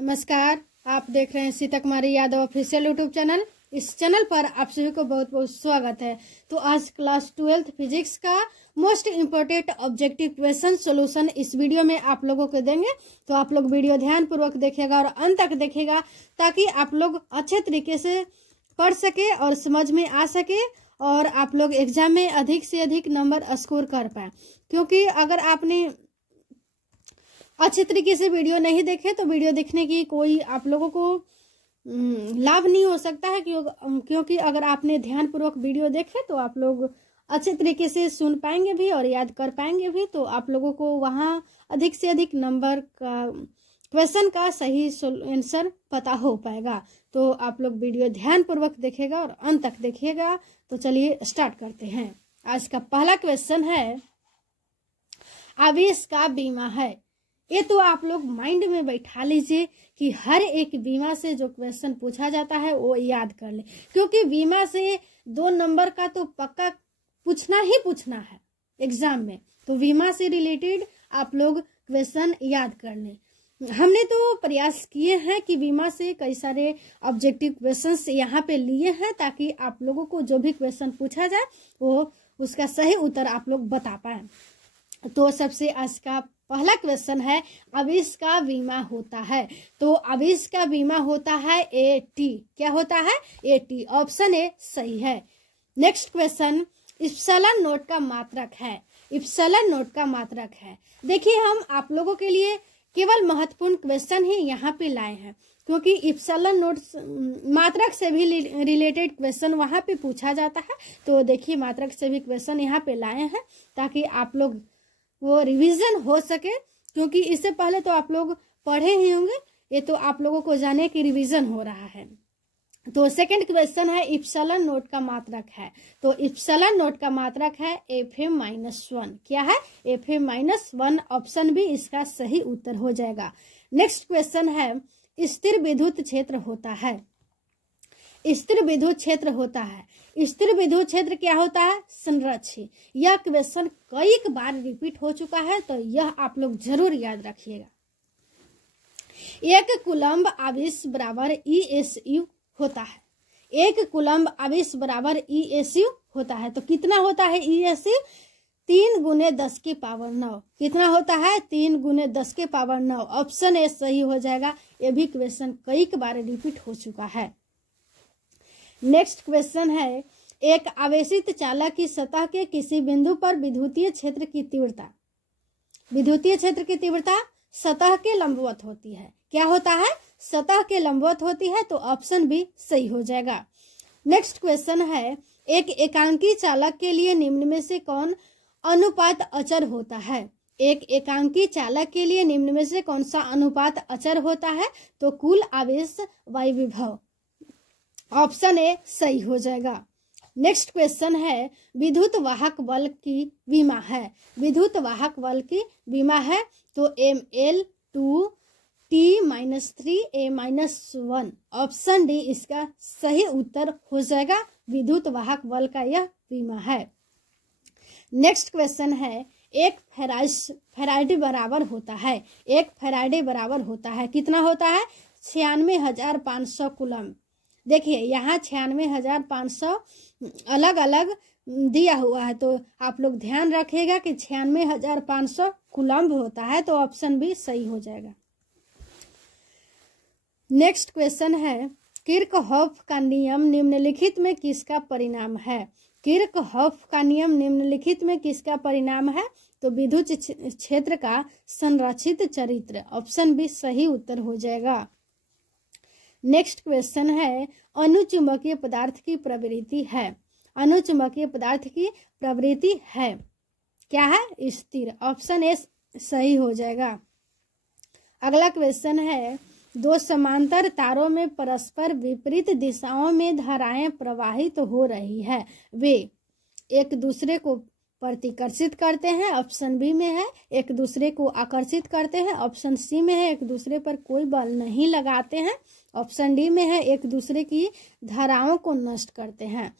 नमस्कार, आप देख रहे हैं सीता कुमारी यादव ऑफिशियल यूट्यूब चैनल। इस चैनल पर आप सभी को बहुत बहुत स्वागत है। तो आज क्लास 12th फिजिक्स का most important objective question solution इस वीडियो में आप लोगों को देंगे। तो आप लोग वीडियो ध्यान पूर्वक देखिएगा और अंत तक देखिएगा ताकि आप लोग अच्छे तरीके से पढ़ सके और समझ में आ सके और आप लोग एग्जाम में अधिक से अधिक नंबर स्कोर कर पाए। क्योंकि अगर आपने अच्छे तरीके से वीडियो नहीं देखे तो वीडियो देखने की कोई आप लोगों को लाभ नहीं हो सकता है। क्योंकि अगर आपने ध्यानपूर्वक वीडियो देखे तो आप लोग अच्छे तरीके से सुन पाएंगे भी और याद कर पाएंगे भी। तो आप लोगों को वहाँ अधिक से अधिक नंबर का क्वेश्चन का सही आंसर पता हो पाएगा। तो आप लोग वीडियो ध्यानपूर्वक देखेगा और अंत तक देखिएगा। तो चलिए स्टार्ट करते हैं। आज का पहला क्वेश्चन है, आवेश का बीमा है। ये तो आप लोग माइंड में बैठा लीजिए कि हर एक बीमा से जो क्वेश्चन पूछा जाता है वो याद कर ले, क्योंकि बीमा से 2 नंबर का तो पक्का पूछना ही पूछना है एग्जाम में। तो बीमा से रिलेटेड आप लोग क्वेश्चन याद कर लें। हमने तो प्रयास किए हैं कि बीमा से कई सारे ऑब्जेक्टिव क्वेश्चंस यहाँ पे लिए हैं ताकि आप लोगों को जो भी क्वेश्चन पूछा जाए वो उसका सही उत्तर आप लोग बता पाए। तो सबसे आज का पहला क्वेश्चन है, आवेश का बीमा होता है। तो आवेश का बीमा होता है AT। क्या होता है? AT। ऑप्शन ए सही है। नेक्स्ट क्वेश्चन, इप्सिलॉन नोट का मात्रक है। इप्सिलॉन नोट का मात्रक है। देखिए, हम आप लोगों के लिए केवल महत्वपूर्ण क्वेश्चन ही यहाँ पे लाए हैं, क्योंकि इप्सिलॉन नोट मात्रक से भी रिलेटेड क्वेश्चन वहाँ पे पूछा जाता है। तो देखिए, मात्रक से भी क्वेश्चन यहाँ पे लाए हैं ताकि आप लोग वो रिवीजन हो सके, क्योंकि इससे पहले तो आप लोग पढ़े ही होंगे। ये तो आप लोगों को जाने की रिवीजन हो रहा है। तो सेकंड क्वेश्चन है, इप्सिलॉन नोट का मात्रक है। तो इप्सिलॉन नोट का मात्रक है FM-1। क्या है? FM-1। ऑप्शन बी इसका सही उत्तर हो जाएगा। नेक्स्ट क्वेश्चन है, स्थिर विद्युत क्षेत्र होता है। स्थिर विद्युत क्षेत्र होता है। स्थिर विद्युत क्षेत्र क्या होता है? संरक्षित। यह क्वेश्चन कई बार रिपीट हो चुका है, तो यह आप लोग जरूर याद रखिएगा। 1 कूलम्ब आवेश बराबर ESU होता है। 1 कूलम्ब आवेश बराबर ESU होता है। तो कितना होता है ESU? 3 × 10⁹ कितना होता है? 3 × 10⁹ ऑप्शन ए सही हो जाएगा। यह भी क्वेश्चन कई बार रिपीट हो चुका है। नेक्स्ट क्वेश्चन है, एक आवेशित चालक की सतह के किसी बिंदु पर विद्युतीय क्षेत्र की तीव्रता सतह के लंबवत होती है। क्या होता है? सतह के लंबवत होती है। तो ऑप्शन बी सही हो जाएगा। नेक्स्ट क्वेश्चन है, एक एकांकी चालक के लिए निम्न में से कौन अनुपात अचर होता है? एक एकांकी चालक के लिए निम्न में से कौन सा अनुपात अचर होता है? तो कुल आवेश वायु विभव। ऑप्शन ए सही हो जाएगा। नेक्स्ट क्वेश्चन है, विद्युत वाहक बल की बीमा है। विद्युत वाहक बल की बीमा है। तो ML2T-3A-1 ऑप्शन डी इसका सही उत्तर हो जाएगा। विद्युत वाहक बल का यह बीमा है। नेक्स्ट क्वेश्चन है, एक फैराडे बराबर होता है। एक फैराडे बराबर होता है। कितना होता है? 96,500 कूलम्ब। देखिए, यहाँ 96,500 अलग अलग दिया हुआ है, तो आप लोग ध्यान रखिएगा कि 96,500 कूलम्ब होता है। तो ऑप्शन बी सही हो जाएगा। नेक्स्ट क्वेश्चन है, किर्चहॉफ का नियम निम्नलिखित में किसका परिणाम है? किर्चहॉफ का नियम निम्नलिखित में किसका परिणाम है? तो विद्युत क्षेत्र का संरक्षित चरित्र। ऑप्शन बी सही उत्तर हो जाएगा। नेक्स्ट क्वेश्चन है, अनुचुंबकीय पदार्थ की प्रवृत्ति है। अनुचुंबकीय पदार्थ की प्रवृत्ति है। क्या है? स्थिर। ऑप्शन ए सही हो जाएगा। अगला क्वेश्चन है, 2 समांतर तारों में परस्पर विपरीत दिशाओं में धाराएं प्रवाहित हो रही है। वे एक दूसरे को प्रतिकर्षित करते हैं। ऑप्शन बी में है एक दूसरे को आकर्षित करते हैं। ऑप्शन सी में है एक दूसरे पर कोई बल नहीं लगाते हैं। ऑप्शन डी में है एक दूसरे की धाराओं को नष्ट करते हैं।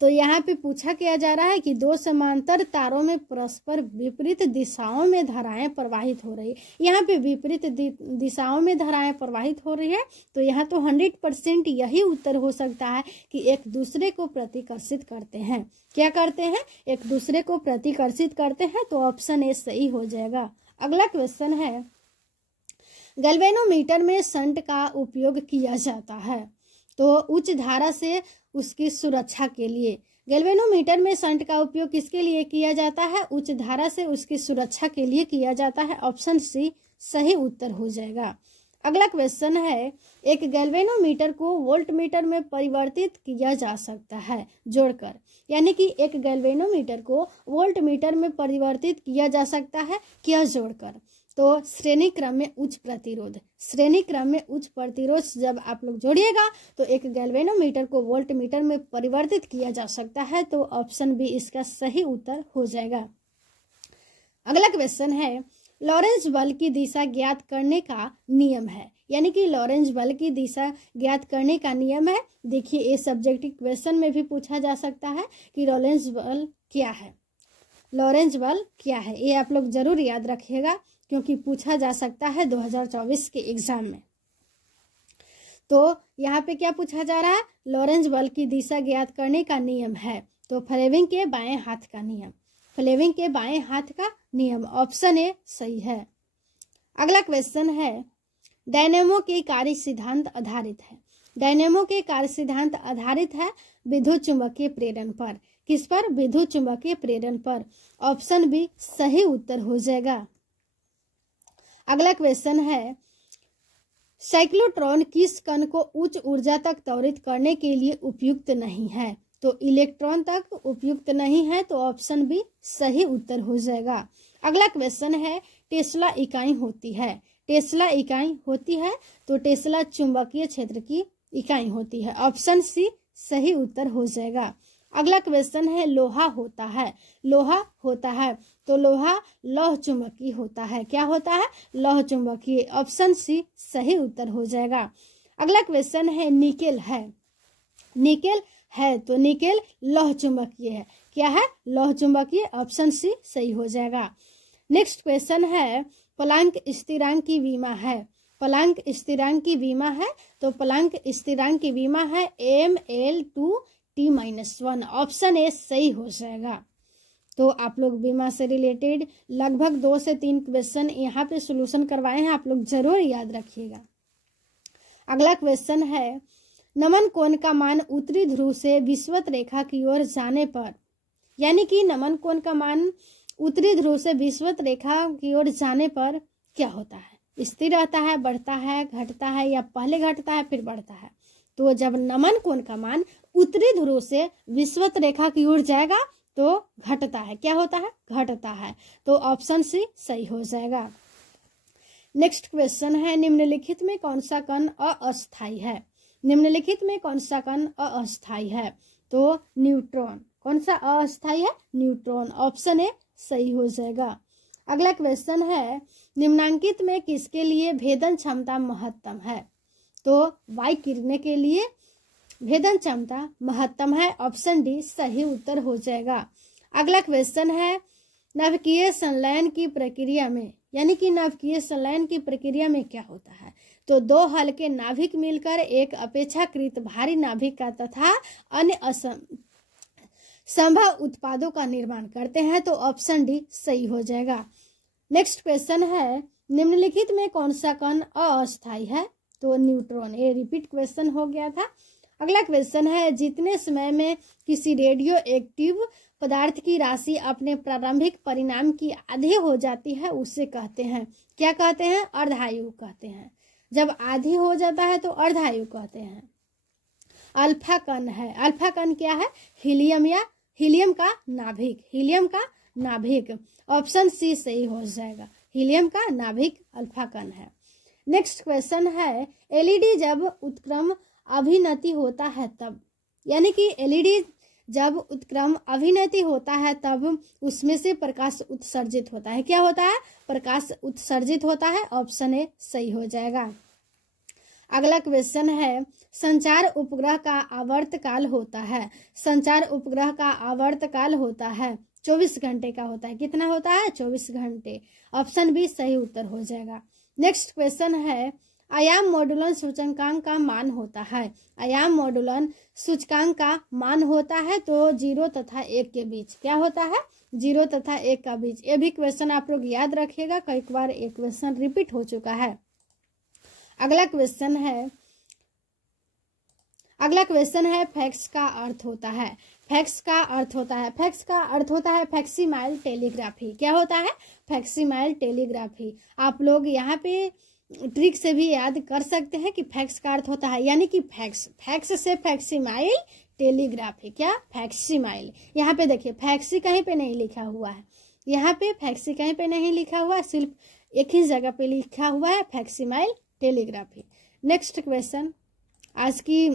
तो यहाँ पे पूछा किया जा रहा है कि दो समांतर तारों में परस्पर विपरीत दिशाओं में धाराएं प्रवाहित हो रही है। यहाँ पे विपरीत दिशाओं में धाराएं प्रवाहित हो रही है, तो यहाँ तो 100% यही उत्तर हो सकता है कि एक दूसरे को प्रतिकर्षित करते हैं। क्या करते हैं? एक दूसरे को प्रतिकर्षित करते हैं, तो ऑप्शन ए सही हो जाएगा। अगला क्वेश्चन है, गैल्वेनोमीटर में शंट का उपयोग किया जाता है, तो उच्च धारा से उसकी सुरक्षा के लिए। गैल्वेनोमीटर में शंट का उपयोग किसके लिए किया जाता है? उच्च धारा से उसकी सुरक्षा के लिए किया जाता है। ऑप्शन सी सही उत्तर हो जाएगा। अगला क्वेश्चन है, एक गैल्वेनोमीटर को वोल्टमीटर में परिवर्तित किया जा सकता है जोड़कर, यानी कि एक गैल्वेनोमीटर को वोल्टमीटर में परिवर्तित किया जा सकता है क्या जोड़कर? तो श्रेणी क्रम में उच्च प्रतिरोध, श्रेणी क्रम में उच्च प्रतिरोध जब आप लोग जोड़िएगा तो एक गैल्वेनोमीटर को वोल्टमीटर में परिवर्तित किया जा सकता है, तो ऑप्शन बी इसका सही उत्तर हो जाएगा। अगला क्वेश्चन है, लॉरेंज बल की दिशा ज्ञात करने का नियम है, यानी कि लॉरेंज बल की दिशा ज्ञात करने का नियम है। देखिए, ये सब्जेक्टिव क्वेश्चन में भी पूछा जा सकता है कि लॉरेंज बल क्या है, लॉरेंज बल क्या है, ये आप लोग जरूर याद रखिएगा क्योंकि पूछा जा सकता है 2024 के एग्जाम में। तो यहाँ पे क्या पूछा जा रहा है? लॉरेंज बल की दिशा ज्ञात करने का नियम है, तो फ्लेमिंग के बाएं हाथ का नियम, फ्लेमिंग के बाएं हाथ का नियम, ऑप्शन ए सही है। अगला क्वेश्चन है, डायनेमो के कार्य सिद्धांत आधारित है, डायनेमो के कार्य सिद्धांत आधारित है विद्युत चुंबकीय प्रेरण पर। किस पर? विद्युत चुंबकीय प्रेरण पर। ऑप्शन बी सही उत्तर हो जाएगा। अगला क्वेश्चन है, साइक्लोट्रॉन किस कण को उच्च ऊर्जा तक त्वरित करने के लिए उपयुक्त नहीं है? तो इलेक्ट्रॉन तक उपयुक्त नहीं है, तो ऑप्शन बी सही उत्तर हो जाएगा। अगला क्वेश्चन है, टेस्ला इकाई होती है, टेस्ला इकाई होती है, तो टेस्ला चुंबकीय क्षेत्र की इकाई होती है। ऑप्शन सी सही उत्तर हो जाएगा। अगला क्वेश्चन है, लोहा होता है, लोहा होता है, तो लोहा लौह चुंबकीय होता है। क्या होता है? लौह चुंबकीय। ऑप्शन सी सही उत्तर हो जाएगा। अगला क्वेश्चन है, निकेल है, निकेल है, तो निकेल लौह चुंबकीय है। क्या है? लौह चुंबकीय। ऑप्शन सी सही हो जाएगा। नेक्स्ट क्वेश्चन है, प्लांक स्थिरांक की विमा है, प्लांक स्थिरांक की विमा है, तो प्लांक स्थिरांक की विमा है mL2T-1। ऑप्शन ए सही हो जाएगा। तो आप लोग विमा से रिलेटेड लगभग 2 से 3 क्वेश्चन यहाँ पे सोल्यूशन करवाए हैं, आप लोग जरूर याद रखिएगा। अगला क्वेश्चन है, नमन कोण का मान उत्तरी ध्रुव से विषुवत रेखा की ओर जाने पर, यानी कि नमन कोण का मान उत्तरी ध्रुव से विषुवत रेखा की ओर जाने पर क्या होता है? स्थिर रहता है, बढ़ता है, घटता है, या पहले घटता है फिर बढ़ता है? तो जब नमन कोण का मान उत्तरी ध्रुव से विषुवत रेखा की ओर जाएगा तो घटता है। क्या होता है? घटता है। तो ऑप्शन सी सही हो जाएगा। नेक्स्ट क्वेश्चन है, निम्नलिखित में कौन सा कण अस्थायी है? निम्नलिखित में कौन सा कण अस्थायी है? तो न्यूट्रॉन। कौन सा अस्थायी है? न्यूट्रॉन। ऑप्शन ए सही हो जाएगा। अगला क्वेश्चन है, निम्नांकित में किसके लिए भेदन क्षमता महत्तम है? तो वाई किरणें के लिए भेदन क्षमता महत्तम है। ऑप्शन डी सही उत्तर हो जाएगा। अगला क्वेश्चन है, नाभिकीय संलयन की प्रक्रिया में, यानी कि नाभिकीय संलयन की प्रक्रिया में क्या होता है? तो 2 हल्के नाभिक मिलकर एक अपेक्षाकृत भारी नाभिक का तथा अन्य संभव उत्पादों का निर्माण करते हैं। तो ऑप्शन डी सही हो जाएगा। नेक्स्ट क्वेश्चन है, निम्नलिखित में कौन सा कण अस्थायी है? तो न्यूट्रॉन। ये रिपीट क्वेश्चन हो गया था। अगला क्वेश्चन है, जितने समय में किसी रेडियो एक्टिव पदार्थ की राशि अपने प्रारंभिक परिणाम की आधी हो जाती है उसे कहते हैं, क्या कहते हैं? अर्धायु कहते हैं। जब आधी हो जाता है तो अर्धायु कहते हैं। अल्फा कण है। अल्फा कण क्या है? हीलियम या हीलियम का नाभिक, हीलियम का नाभिक। ऑप्शन सी सही हो जाएगा। हीलियम का नाभिक अल्फा कण है। नेक्स्ट क्वेश्चन है, एलईडी जब उत्क्रम अभिनति होता है तब, यानी कि एलईडी जब उत्क्रम अभिनति होता है तब उसमें से प्रकाश उत्सर्जित होता है। क्या होता है? प्रकाश उत्सर्जित होता है। ऑप्शन ए सही हो जाएगा। अगला क्वेश्चन है, संचार उपग्रह का आवर्तकाल होता है। संचार उपग्रह का आवर्तकाल होता है 24 घंटे का होता है। कितना होता है? 24 घंटे। ऑप्शन बी सही उत्तर हो जाएगा। नेक्स्ट क्वेश्चन है, आयाम मॉड्यूलन सूचकांक का मान होता है। आयाम मॉड्यूलन सूचकांक का मान होता है तो 0 तथा 1 के बीच। क्या होता है? 0 तथा 1 का बीच। ये भी क्वेश्चन आप लोग याद रखिएगा, कई बार एक क्वेश्चन रिपीट हो चुका है। अगला क्वेश्चन है फैक्स का अर्थ होता है। फैक्स का अर्थ होता है। फैक्स का अर्थ होता है फैक्सीमाइल टेलीग्राफी। क्या होता है? Facsimile telegraphy. आप लोग यहाँ पे ट्रिक से भी याद कर सकते हैं कि फैक्स का अर्थ होता है, यानी कि फैक्स से फैक्सीमाइल टेलीग्राफी। क्या? फैक्सीमाइल। यहाँ पे देखिए फैक्सी कहीं पे नहीं लिखा हुआ है, यहाँ पे फैक्सी कहीं पे नहीं लिखा हुआ, सिर्फ एक ही जगह पे लिखा हुआ है फैक्सीमाइल टेलीग्राफी। नेक्स्ट क्वेश्चन, आज की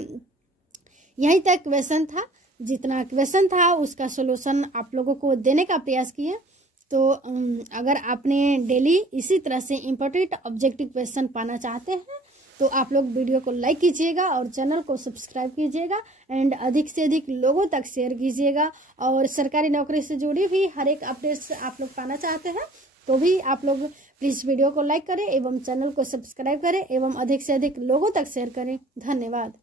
यहीं तक क्वेश्चन था। जितना क्वेश्चन था उसका सोल्यूशन आप लोगों को देने का प्रयास किए। तो अगर आपने डेली इसी तरह से इम्पोर्टेंट ऑब्जेक्टिव क्वेश्चन पाना चाहते हैं तो आप लोग वीडियो को लाइक कीजिएगा और चैनल को सब्सक्राइब कीजिएगा एंड अधिक से अधिक लोगों तक शेयर कीजिएगा। और सरकारी नौकरी से जुड़ी भी हर एक अपडेट्स आप लोग पाना चाहते हैं तो भी आप लोग प्लीज़ वीडियो को लाइक करें एवं चैनल को सब्सक्राइब करें एवं अधिक से अधिक लोगों तक शेयर करें। धन्यवाद।